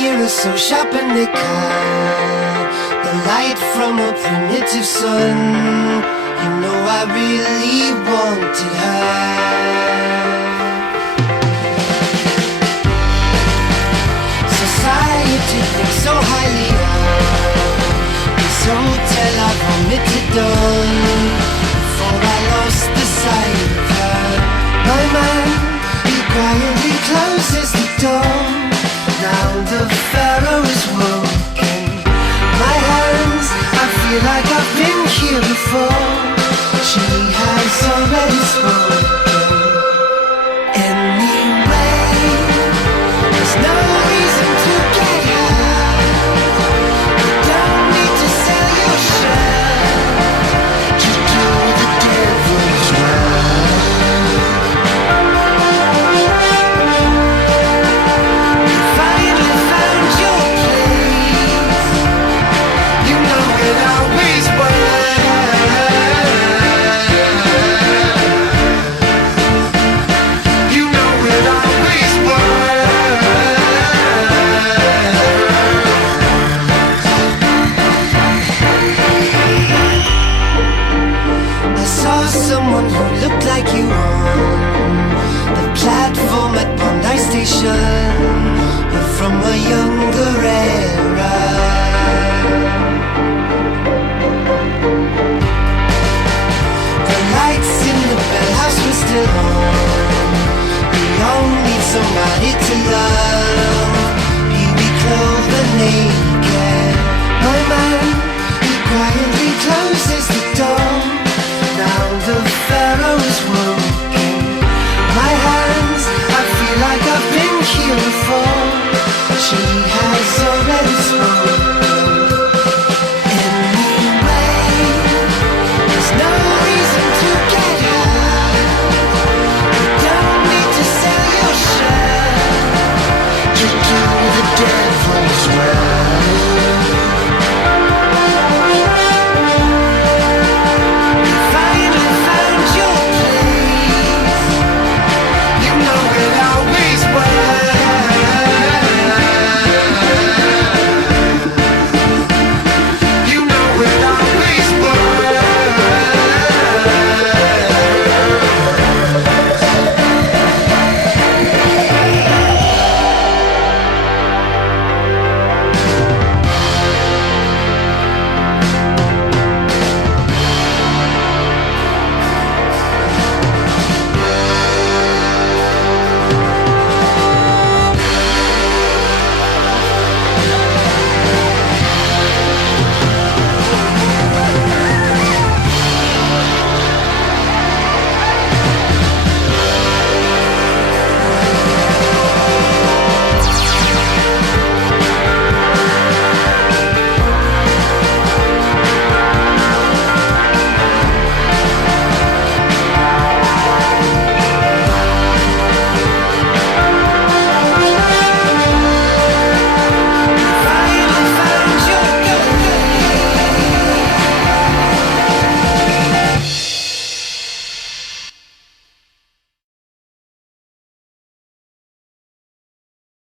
year is so sharp and they cut the light from a primitive sun. You know I really wanted her. Society thinks so highly of this hotel I vomited on before I lost the sight of her. My man, he quietly closes the door. Now the Pharaoh is